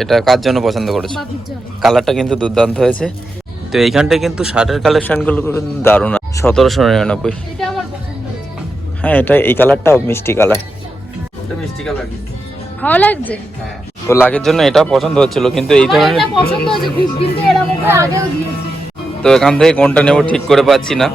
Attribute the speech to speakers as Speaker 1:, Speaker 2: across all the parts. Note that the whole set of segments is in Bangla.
Speaker 1: এটা কার জন্য পছন্দ করেছ? কালারটা কিন্তু দুর্দান্ত হয়েছে। তো এইখানটায় কিন্তু শার্টের কালেকশনগুলো কিন্তু দারুণ। সতেরোশো নিরানব্বই।
Speaker 2: এটা আমার পছন্দ হয়েছে।
Speaker 1: হ্যাঁ এটা এই কালারটা মিষ্টি কালার। মিষ্টি কালার
Speaker 2: ভালো লাগছে?
Speaker 1: তো লাগের জন্য এটা পছন্দ হচ্ছিল কিন্তু এই ধরনের তো এখান থেকে কোনটা নেব ঠিক করে পাচ্ছি না।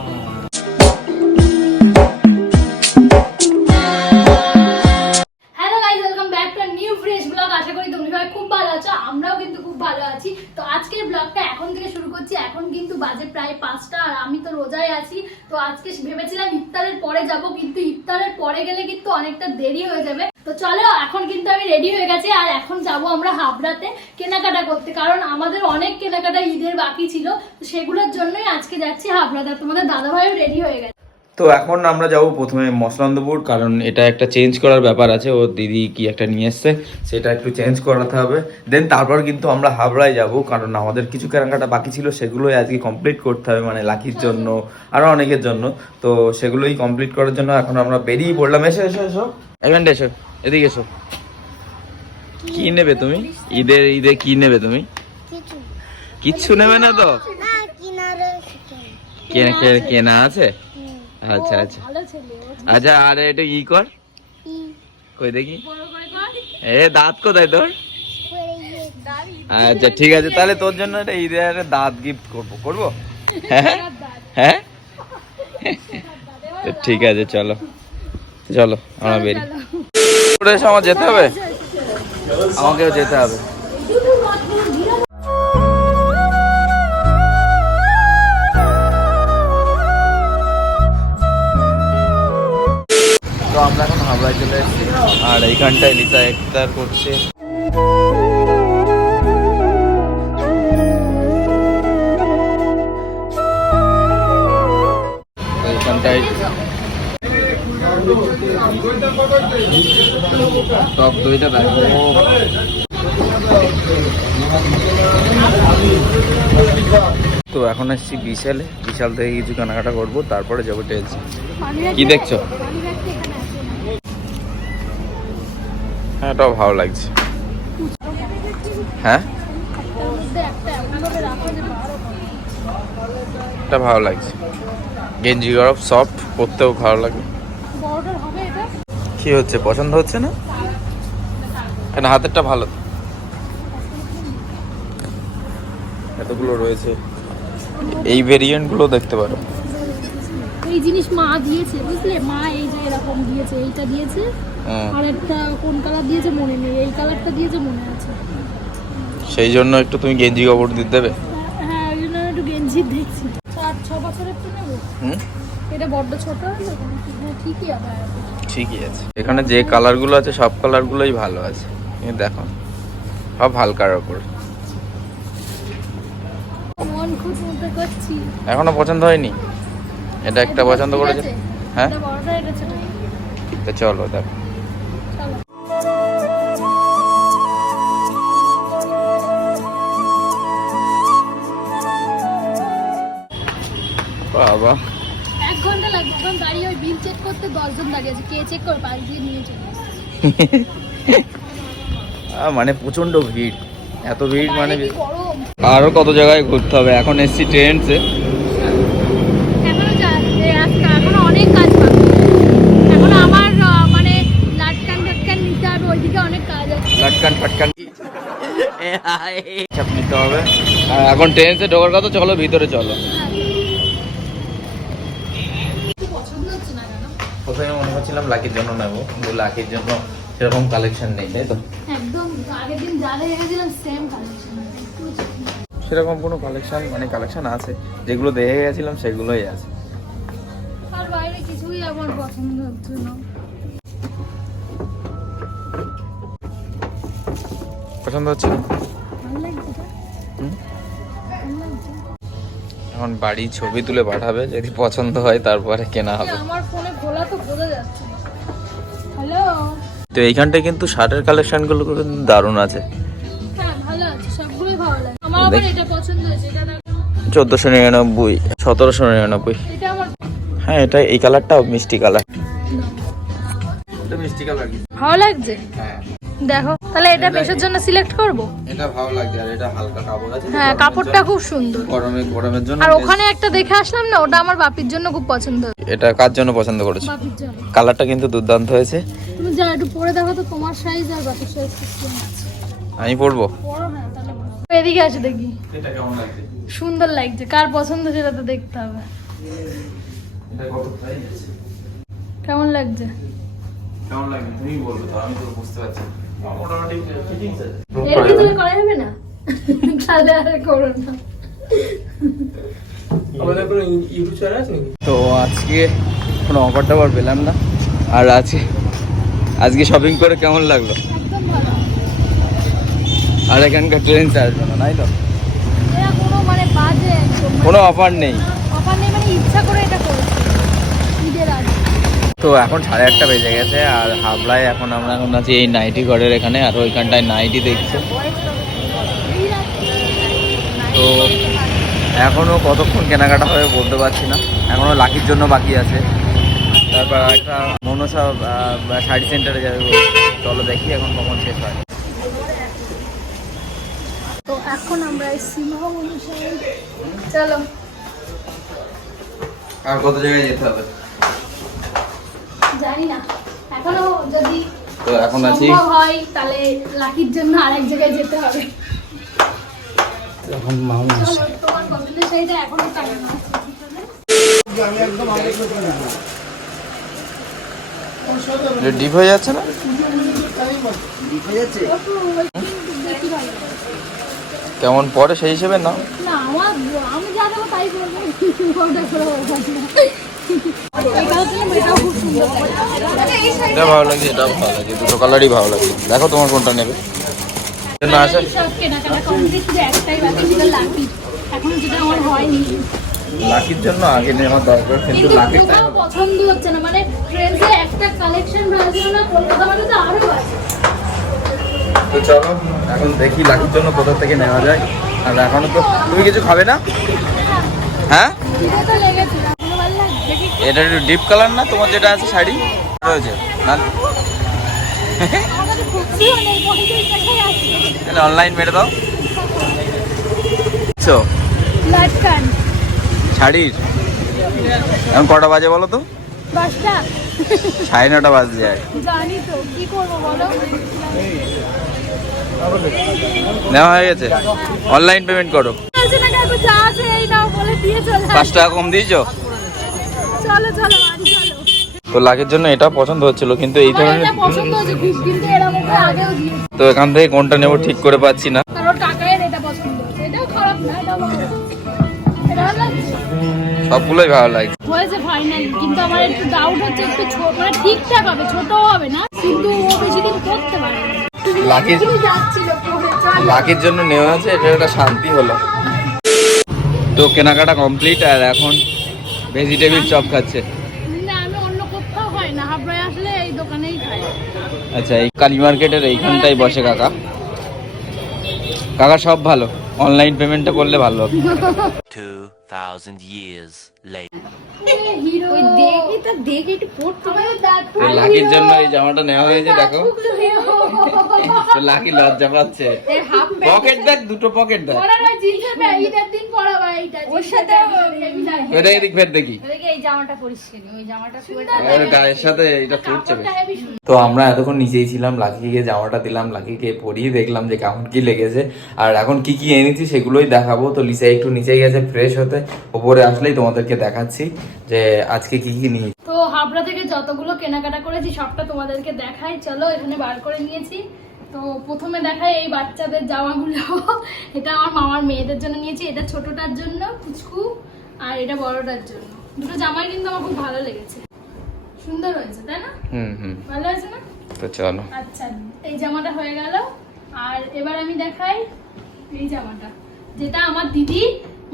Speaker 2: অনেকটা দেরি হয়ে যাবে। তো চলো, এখন কিন্তু আমি রেডি হয়ে গেছি, আর এখন যাব আমরা হাবড়াতে কেনাকাটা করতে। কারণ আমাদের অনেক কেনাকাটা ঈদের বাকি ছিল সেগুলোর জন্যই আজকে যাচ্ছি হাবড়াতে। তোমাদের দাদাভাইও রেডি হয়ে গেছে।
Speaker 1: তো এখন আমরা যাব প্রথমে মসলান্দপুর কারণ এটা একটা চেঞ্জ করার ব্যাপার আছে। ও দিদি কি একটা নিয়ে এসছে সেটা একটু চেঞ্জ করাতে হবে। দেন তারপর কিন্তু আমরা হাবড়ায় যাব কারণ আমাদের কিছু কেনাকাটা বাকি ছিল সেগুলোই আজকে কমপ্লিট করতে হবে মানে লাকির জন্য আরও অনেকের জন্য। তো সেগুলোই কমপ্লিট করার জন্য এখন আমরা বেরিয়ে পড়লাম। এসো এসো এসো। এখানটা এসো এদিকে এসো। কি নেবে তুমি? ঈদের ঈদে কি নেবে তুমি?
Speaker 3: কিছু
Speaker 1: কিচ্ছু নেবে না তো? কেনা কে- কেনা আছে। আচ্ছা আচ্ছা। আচ্ছা আর এটা ই কর। কই দেখি? এ দাঁত কোথায় তোর? আচ্ছা ঠিক আছে তাহলে তোর জন্য একটা ঈদের দাঁত গিফট করব করব? হ্যাঁ হ্যাঁ? তো ঠিক আছে চলো। চলো আমরা বেরি আমার যেতে হবে। আমাকেও যেতে হবে। তো আমরা এখন হাবড়ায় চলে এসেছি। আর এইখানটায় লিসা ইফতার করছে। তো এখন এসেছি বিশালে। বিশাল থেকে কিছু কেনাকাটা করব, তারপরে যাব টেলসি কি দেখছ? হ্যাঁ এটাও ভালো লাগছে। হ্যাঁ? এটা ভালো লাগছে। গেঞ্জি গরম সফট পরতেও ভালো লাগে। কি হচ্ছে, পছন্দ হচ্ছে না? কেন, হাতেরটা ভালো? এতগুলো রয়েছে। এই ভেরিয়েন্টগুলো দেখতে পারো।
Speaker 2: এই জিনিস মা দিয়েছে, বুঝলে? মা এই যে এরকম দিয়েছে, এইটা দিয়েছে। আর একটা কোন কালার দিয়েছে মনে নেই এই কালারটা দিয়েছে মনে আছে।
Speaker 1: সেই জন্য একটু তুমি গেঞ্জি কাপড় দিতে দেবে?
Speaker 2: হ্যাঁ ওই জন্য একটু গেঞ্জি দেখছি। চার ছ বছরের তো নেব।
Speaker 1: হুম?
Speaker 2: এটা বড্ড ছোট হ্যাঁ ঠিকই
Speaker 1: আছে। এখানে যে কালারগুলো আছে সব কালারগুলোই ভালো আছে। দেখো সব হালকার ওপর। এখনও পছন্দ হয়নি? এটা একটা পছন্দ করেছে? হ্যাঁ? চলো দেখো। বাবা।
Speaker 2: এক ঘণ্টা লাগবে এখন দাঁড়িয়ে ওই বিল চেক করতে দশজন দাঁড়িয়ে আছে। কে চেক করে পাশ দিয়ে নিয়ে চলে
Speaker 1: মানে প্রচণ্ড ভিড়। এত ভিড় মানে আরও কত জায়গায় ঘুরতে হবে? এখন এসছি ট্রেন্ডসে
Speaker 2: মানে লাটকান নিতে হবে ওইদিকে অনেক কাজ আছে।
Speaker 1: লটকান ফাটকান চাপ নিতে হবে। আর এখন ট্রেন্সে ঢোকার কথা চলো ভিতরে চলো
Speaker 2: পছন্দ হচ্ছে না কেন
Speaker 1: প্রথমে মনে করছিলাম লাকির জন্য নেব কিন্তু লাকির জন্য সেরকম কালেকশন নেই তাই তো?
Speaker 2: একদম আগের দিন যা সেম কালেকশন
Speaker 1: সেরকম কোনো কালেকশন মানে কালেকশন আছে যেগুলো দেখে গেছিলাম সেগুলোই আছে।
Speaker 2: আর বাইরে কিছুই আমার পছন্দ হচ্ছে না।
Speaker 1: পছন্দ হচ্ছে? এখন বাড়ি ছবি তুলে পাঠাবে যদি পছন্দ হয় তারপরে কেনা হবে।
Speaker 2: আমার ফোনে খোলা তো বোঝা যাচ্ছে হ্যালো
Speaker 1: তো এইখানটা কিন্তু শার্টের কালেকশনগুলো কিন্তু দারুণ আছে।
Speaker 2: চোদ্দশো ভালো আছে সবগুলোই ভালো লাগে। আমার আবার এটা পছন্দ হয়েছে এটা
Speaker 1: চোদ্দোশো নিরানব্বই সতেরোশো নিরানব্বই। হ্যাঁ এটা এই কালারটা মিষ্টি কালার মিষ্টি কালার
Speaker 2: ভালো লাগছে?
Speaker 1: হ্যাঁ।
Speaker 2: দেখো তাহলে এটা মেশোর জন্য সিলেক্ট করব?
Speaker 1: এটা ভালো লাগছে আর এটা হালকা কাপড় আছে
Speaker 2: হ্যাঁ কাপড়টা খুব সুন্দর।
Speaker 1: গরমে গরমের জন্য
Speaker 2: আর ওখানে একটা দেখে আসলাম না ওটা আমার বাপির জন্য খুব পছন্দ।
Speaker 1: এটা কার জন্য পছন্দ করেছ? কালারটা কিন্তু দুর্দান্ত হয়েছে।
Speaker 2: তুমি যা একটু পরে দেখো তো তোমার সাইজ আর বাপির সাইজ
Speaker 1: আমি পরবো।
Speaker 2: পরো না এদিকে আসে দেখি।
Speaker 1: এটা কেমন লাগছে?
Speaker 2: সুন্দর লাগছে। কার পছন্দ সেটা তো দেখতে হবে।
Speaker 1: এটা কত প্রাইস
Speaker 2: কেমন লাগছে?
Speaker 1: কেমন লাগছে? তুমি বলবে তো আমি তো বুঝতে পারছি। মোটামুটি
Speaker 2: এর ভিতরে করা যাবে না তাহলে আর করো না
Speaker 4: কোনো ইউটিউব চ্যানেল আছে নাকি
Speaker 1: তো আজকে কোনো অফার টফার পেলাম না। আর আছে আজকে শপিং করে কেমন লাগল? আর এখানকার ট্রেন আসবে না তাই তো?
Speaker 2: কোনো মানে
Speaker 1: অফার নেই।
Speaker 2: অফার নেই মানে ইচ্ছা করে এটা করেছে ঈদের আগে
Speaker 1: তো এখন সাড়ে আটটা বেজে গেছে আর হাবড়ায় এখন আমরা এখন আছি এই নাইটি ঘরের এখানে আর ওইখানটায় নাইটি দেখছে। তো এখনও কতক্ষণ কেনাকাটা হবে বলতে পারছি না। এখনও লাকির জন্য বাকি আছে। তারপর একটা মনসা শাড়ি সেন্টারে যাবে চলো দেখি এখন কখন শেষ হয়।
Speaker 2: তো এখন আমরা চলো।
Speaker 1: আর কত জায়গায় যেতে হবে?
Speaker 2: জানি না এখনও যদি
Speaker 1: তো এখন আছি।
Speaker 2: হয় তাহলে লাকির জন্য আরেক জায়গায় যেতে হবে।
Speaker 4: এখন
Speaker 2: তোমার শাড়িটা এখনও টাইম আছে
Speaker 1: ডিপ হয়ে যাচ্ছে না? কেমন পরে সেই হিসেবে না
Speaker 2: না আমার আমি যা দেবো তাই করব ওটা করে বলব না। এই কালারটা না এটাও খুব সুন্দর লাগে।
Speaker 1: এটা ভালো লাগছে এটাও ভালো লাগছে দুটো কালারই ভালো লাগছে। দেখো তোমার কোনটা নেবে। না আসে লাকির জন্য আগে নেওয়া দরকার কিন্তু লাকির
Speaker 2: পছন্দ হচ্ছে না। মানে ট্রেন্ডে একটা কালেকশন রয়েছে না কলকাতা মানে তো আরও আছে।
Speaker 1: তো চলো এখন দেখি লাকির জন্য কোথা থেকে নেওয়া যায়। আর এখনও তো তুমি কিছু খাবে না? হ্যাঁ?
Speaker 2: খিদে তো লেগেছে এখনও ভালো লাগছে। দেখি
Speaker 1: এটা একটু ডিপ কালার না? তোমার যেটা আছে শাড়ি? রয়েছে। তাহলে অনলাইন মেরে দাও। শাড়ির? এখন কটা বাজে বলো তো? সাড়ে নটা বাজে যায়
Speaker 2: জানি তো কি করব বলো?
Speaker 1: নেওয়া হয়ে গেছে? অনলাইন পেমেন্ট করো। পাঁচ টাকা কম দিয়েছ?
Speaker 2: চলো চলো
Speaker 1: তো লাকের জন্য এটা পছন্দ হচ্ছিল কিন্তু এই ধরনের তো এখান থেকে কোনটা নেব ঠিক করে পাচ্ছি না। সবগুলোই ভালো লাগছে।
Speaker 2: হয়েছে ফাইনালি কিন্তু আমার একটু ডাউট হচ্ছে একটু মানে ঠিকঠাক হবে ছোট হবে না কিন্তু ও বেশি দিন করতে পারবে না।
Speaker 1: লাকির জন্য নেওয়া আছে এটা একটা শান্তি হলো। তো কেনাকাটা কমপ্লিট আর এখন ভেজিটেবিল চপ খাচ্ছে।
Speaker 2: কোথাও না হাবড়ায় আসলে এই দোকানেই খাই
Speaker 1: আচ্ছা এই কালী মার্কেটের এইখানটাই বসে কাকা। কাকা সব ভালো। অনলাইন পেমেন্টটা করলে ভালো হবে।
Speaker 5: 2,000 years. Later.
Speaker 2: হিরো
Speaker 3: ওই দেখি তো দেখি একটু পড়তে
Speaker 2: আমাদের দাঁত
Speaker 1: তো লাকির জন্য এই জামাটা নেওয়া হয়েছে দেখো। লাকি লজ্জা পাচ্ছে। পকেট দেখ দুটো পকেট দেখ। তো আমরা এতক্ষণ নিচেই ছিলাম লাকিকে জামাটা দিলাম লাকিকে পরিয়ে দেখলাম যে কেমন কি লেগেছে। আর এখন কি কি এনেছি সেগুলোই দেখাবো। তো লিসা একটু নিচে গেছে ফ্রেশ হতে। ওপরে আসলেই তোমাদেরকে দেখাচ্ছি যে আজকে কি কি নিয়েছি
Speaker 2: তো হাবড়া থেকে যতগুলো কেনাকাটা করেছি সবটা তোমাদেরকে দেখাই। চলো এখানে বার করে নিয়েছি। তো প্রথমে দেখাই এই বাচ্চাদের জামাগুলো। এটা আমার মামার মেয়েদের জন্য নিয়েছি। এটা ছোটটার জন্য কুচকু আর এটা বড়টার জন্য। দুটো জামাই কিন্তু আমার খুব ভালো লেগেছে। সুন্দর হয়েছে তাই না?
Speaker 1: হুম হুম।
Speaker 2: ভালো হয়েছে না?
Speaker 1: তো চলো।
Speaker 2: আচ্ছা এই জামাটা হয়ে গেল। আর এবার আমি দেখাই এই জামাটা। যেটা আমার দিদি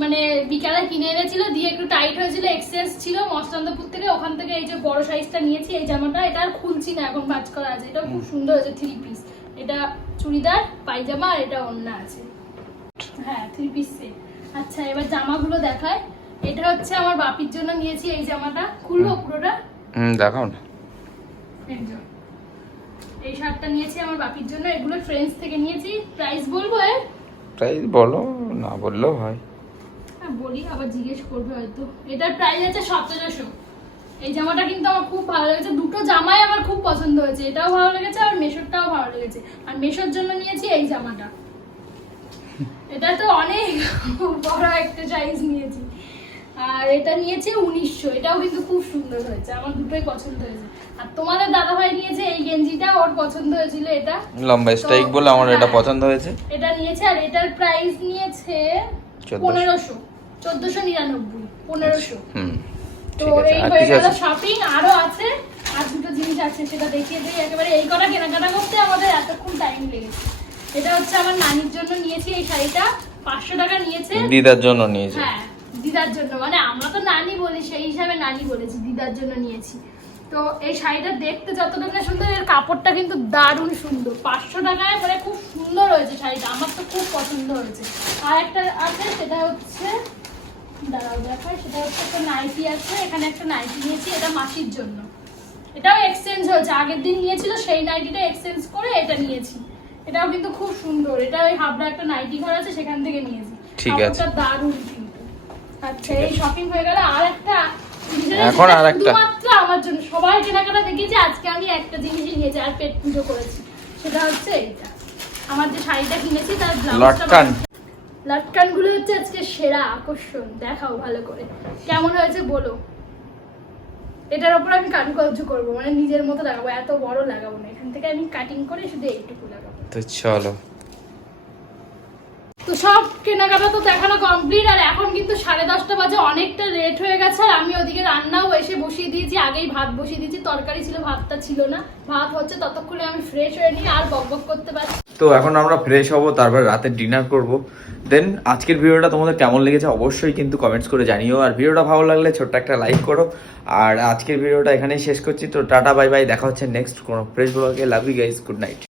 Speaker 2: মানে বিকালে কিনে এনেছিল দিয়ে একটু টাইট হয়েছিল এক্সচেঞ্জ ছিল মসলান্দপুর থেকে ওখান থেকে এই যে বড় সাইজটা নিয়েছি এই জামাটা এটা আর খুলছি না এখন ভাজ করা আছে। এটা খুব সুন্দর হয়েছে থ্রি পিস এটা চুড়িদার পায়জামা আর এটা অন্য আছে। হ্যাঁ থ্রি পিস সেট আচ্ছা এবার জামাগুলো দেখায় এটা হচ্ছে আমার বাপির জন্য নিয়েছি এই জামাটা। খুলবো পুরোটা?
Speaker 1: হুম দেখাও না।
Speaker 2: এই এই শার্টটা নিয়েছি আমার বাপির জন্য। এগুলো ফ্রেন্ডস থেকে নিয়েছি। প্রাইস বলব এর?
Speaker 1: প্রাইস বলো না বললেও হয়।
Speaker 2: হ্যাঁ বলি আবার জিজ্ঞেস করবে হয়তো। এটার প্রাইস আছে সতেরোশো। এই জামাটা কিন্তু আমার খুব ভালো লেগেছে। দুটো জামাই আমার খুব পছন্দ হয়েছে। এটাও ভালো লেগেছে আর মেশোরটাও ভালো লেগেছে। আর মেশোর জন্য নিয়েছি এই জামাটা। এটা তো অনেক বড় একটা সাইজ নিয়েছি। আর এটা নিয়েছে উনিশশো। এটাও কিন্তু খুব সুন্দর হয়েছে। আমার দুটোই পছন্দ হয়েছে। আর তোমাদের দাদা ভাই নিয়েছে এই গেঞ্জিটা ওর পছন্দ হয়েছিল এটা।
Speaker 1: লম্বা স্ট্রাইক বলে আমার এটা
Speaker 2: হ্যাঁ।
Speaker 1: পছন্দ হয়েছে।
Speaker 2: এটা নিয়েছে আর এটার প্রাইস নিয়েছে পনেরোশো। চোদ্দশো নিরানব্বই পনেরোশো। তো এই হয়ে গেল শপিং আরও আছে আর দুটো জিনিস আছে সেটা দেখিয়ে দিই। একেবারে এই কটা কেনাকাটা করতে আমাদের এতক্ষণ টাইম লেগেছে। এটা হচ্ছে আমার নানির জন্য নিয়েছি এই শাড়িটা পাঁচশো টাকা নিয়েছে।
Speaker 1: দিদার জন্য নিয়েছে?
Speaker 2: হ্যাঁ দিদার জন্য। মানে আমরা তো নানি বলি সেই হিসাবে নানি বলেছি দিদার জন্য নিয়েছি। তো এই শাড়িটা দেখতে যতটা না সুন্দর এর কাপড়টা কিন্তু দারুণ সুন্দর। পাঁচশো টাকায় মানে খুব সুন্দর হয়েছে শাড়িটা। আমার তো খুব পছন্দ হয়েছে। আর একটা আছে সেটা হচ্ছে দাঁড়াও দেখায় সেটা হচ্ছে একটা নাইটি আছে এখানে একটা নাইটি নিয়েছি এটা মাসির জন্য। এটাও এক্সচেঞ্জ হয়েছে আগের দিন নিয়েছিল সেই নাইটিটা এক্সচেঞ্জ করে এটা নিয়েছি। এটাও কিন্তু খুব সুন্দর এটা ওই হাবড়া একটা নাইটি ঘর আছে সেখান থেকে নিয়েছি।
Speaker 1: ঠিক আছে।
Speaker 2: দারুণ কিন্তু। আচ্ছা এই শপিং হয়ে গেল আর একটা
Speaker 1: এখন আর একটা।
Speaker 2: আমার জন্য। সবাই কেনাকাটা দেখেছি আজকে আমি একটা জিনিসই নিয়েছি আর পেট পুজো করেছি। সেটা হচ্ছে এইটা। আমার যে শাড়িটা কিনেছি তার ব্লাউজটা
Speaker 1: লটকান
Speaker 2: লটকানগুলো হচ্ছে আজকে সেরা আকর্ষণ, দেখাও ভালো করে। কেমন হয়েছে বলো? এটার উপর আমি কারুকার্য করব মানে নিজের মতো লাগাবো, এত বড় লাগাবো না। এখান থেকে আমি কাটিং করে শুধু এইটুকু লাগাবো।
Speaker 1: তো চলো।
Speaker 2: তো সব কেনাকাটা তো দেখানো কমপ্লিট আর এখন কিন্তু সাড়ে দশটা বাজে, অনেকটা লেট হয়ে গেছে, আর আমি ওদিকে রান্নাও এসে বসিয়ে দিয়েছি, আগেই ভাত বসিয়ে দিয়েছি, তরকারি ছিল, ভাতটা ছিল না। ভাত হচ্ছে ততক্ষণে আমি ফ্রেশ হয়ে নিয়ে আর বক বক করতে পারছি
Speaker 1: তো এখন আমরা ফ্রেশ হব, তারপর রাতে ডিনার করব। দেন আজকের ভিডিওটা তোমাদের কেমন লেগেছে অবশ্যই কিন্তু কমেন্টস করে জানিও, আর ভিডিওটা ভালো লাগলে ছোট্ট একটা লাইক করো। আর আজকের ভিডিওটা এখানেই শেষ করছি, তো টাটা বাই বাই দেখা হচ্ছে নেক্সট কোনো ফ্রেশ ব্লগে love you guys good night